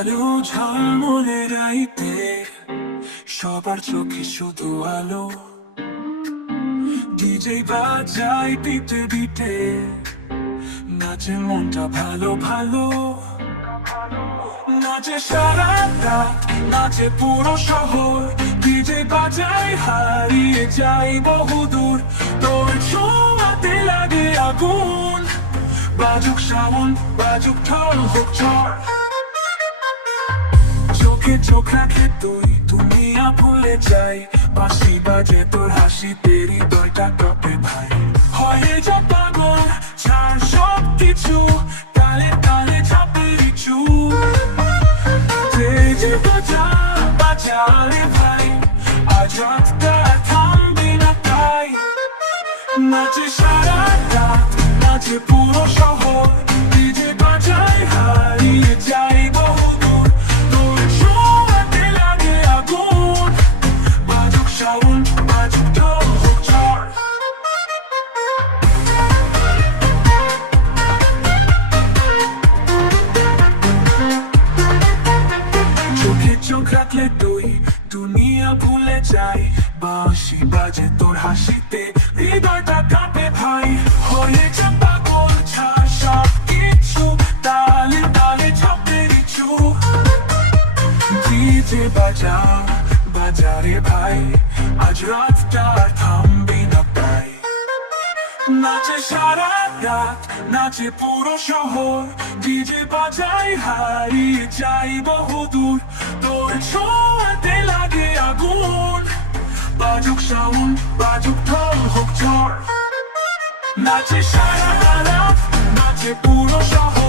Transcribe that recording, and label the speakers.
Speaker 1: আলো ঝলমলে রাইতে সবার চোখে শুধু আলো। ডিজে বাজাই পিতে দিতে নাচে মনটা ভালো ভালো। নাচে সারা নাচে পুরো শহর। ডিজে বাজাই হারিয়ে যাই বহুদূর তোর ছোঁয়াতে লাগে আগুন। বাজুক সামন বাজুক ঢল, হোক ঝড়। চোখে চোখ রাখে তুই দুনিয়া ভুলে যাই। বাঁশি বাজে তোর হাসি, তেরি হৃদয়টা কাঁপে ভাই। হয়ে যা পাগল সব কিছু লিচু বাজা ভাই, আজ রাতটা থামবি না তাই। নাচে সারা রাত, নাচে পুরো শহর। রাখলে তুই, দুনিয়া ভুলে যাই। বাঁশি বাজে তোর হাসিতে, হৃদয়টা কাঁপে ভাই। হয়ে চাপা পাগল ছাড় সব কিছু তালে তালে ঝাপে কিছু ডিজে বাজা, বাজারে ভাই, আজ রাতটা নাচে সারা রাত, নাচে পুরো শহর। ডিজে বাজাই, হারিয়ে যাই বহুদূর। তোর ছোঁয়াতে লাগে আগুন। বাজুক সাউন্ড, বাজুক ঢোল, হোক ঝড়। নাচে সারা রাত, নাচে পুরো শহর।